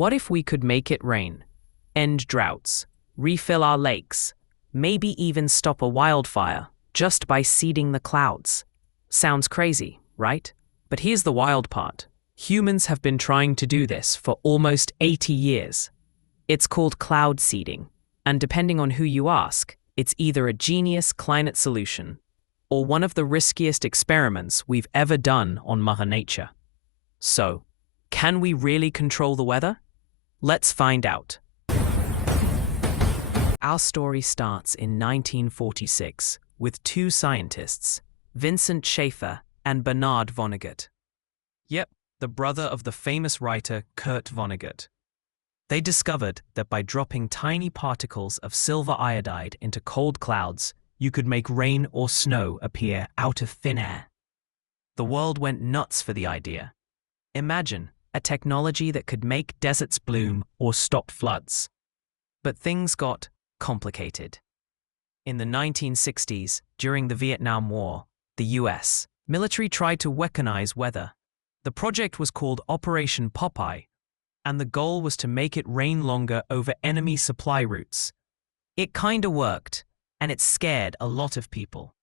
What if we could make it rain, end droughts, refill our lakes, maybe even stop a wildfire just by seeding the clouds? Sounds crazy, right? But here's the wild part. Humans have been trying to do this for almost 80 years. It's called cloud seeding, and depending on who you ask, it's either a genius climate solution or one of the riskiest experiments we've ever done on Mother Nature. So, can we really control the weather? Let's find out. Our story starts in 1946 with two scientists, Vincent Schaefer and Bernard Vonnegut. Yep, the brother of the famous writer Kurt Vonnegut. They discovered that by dropping tiny particles of silver iodide into cold clouds, you could make rain or snow appear out of thin air. The world went nuts for the idea. Imagine a technology that could make deserts bloom or stop floods. But things got complicated. In the 1960s, during the Vietnam War, the US military tried to weaponize weather. The project was called Operation Popeye, and the goal was to make it rain longer over enemy supply routes. It kinda worked, and it scared a lot of people,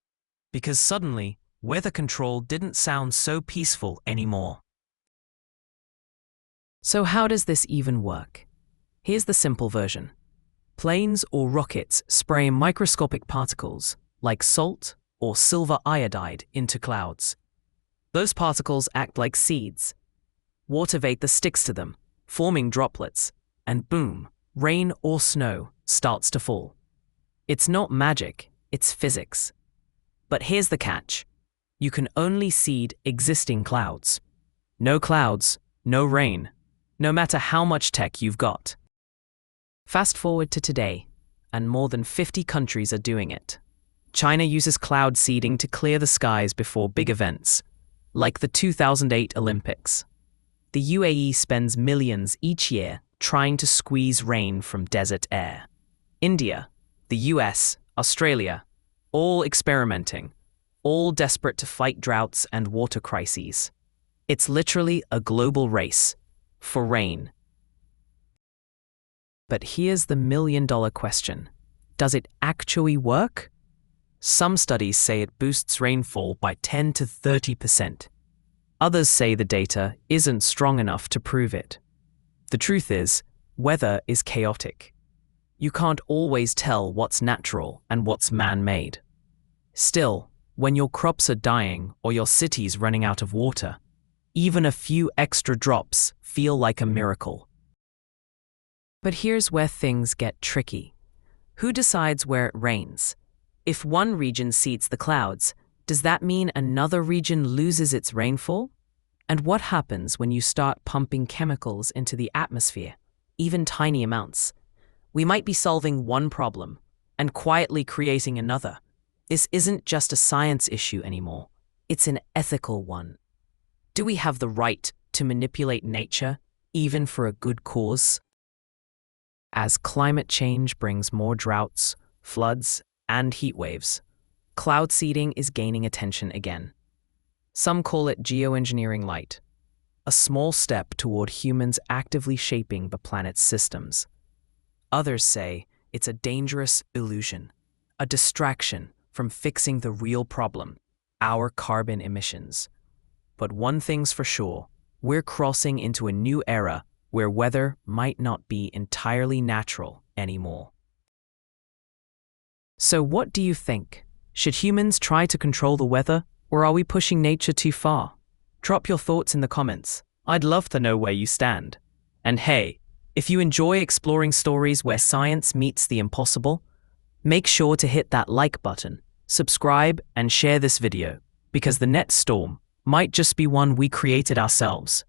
because suddenly, weather control didn't sound so peaceful anymore. So how does this even work? Here's the simple version. Planes or rockets spray microscopic particles, like salt or silver iodide, into clouds. Those particles act like seeds. Water vapor sticks to them, forming droplets, and boom, rain or snow starts to fall. It's not magic, it's physics. But here's the catch. You can only seed existing clouds. No clouds, no rain, no matter how much tech you've got. Fast forward to today, and more than 50 countries are doing it. China uses cloud seeding to clear the skies before big events, like the 2008 Olympics. The UAE spends millions each year trying to squeeze rain from desert air. India, the US, Australia, all experimenting, all desperate to fight droughts and water crises. It's literally a global race for rain. But here's the million-dollar question. Does it actually work? Some studies say it boosts rainfall by 10 to 30%. Others say the data isn't strong enough to prove it. The truth is, weather is chaotic. You can't always tell what's natural and what's man-made. Still, when your crops are dying or your city's running out of water, even a few extra drops feel like a miracle. But here's where things get tricky. Who decides where it rains? If one region seeds the clouds, does that mean another region loses its rainfall? And what happens when you start pumping chemicals into the atmosphere, even tiny amounts? We might be solving one problem and quietly creating another. This isn't just a science issue anymore. It's an ethical one. Do we have the right to manipulate nature, even for a good cause? As climate change brings more droughts, floods, and heat waves, cloud seeding is gaining attention again. Some call it geoengineering light, a small step toward humans actively shaping the planet's systems. Others say it's a dangerous illusion, a distraction from fixing the real problem, our carbon emissions. But one thing's for sure, we're crossing into a new era where weather might not be entirely natural anymore. So what do you think? Should humans try to control the weather, or are we pushing nature too far? Drop your thoughts in the comments. I'd love to know where you stand. And hey, if you enjoy exploring stories where science meets the impossible, make sure to hit that like button, subscribe, and share this video, because the next storm might just be one we created ourselves.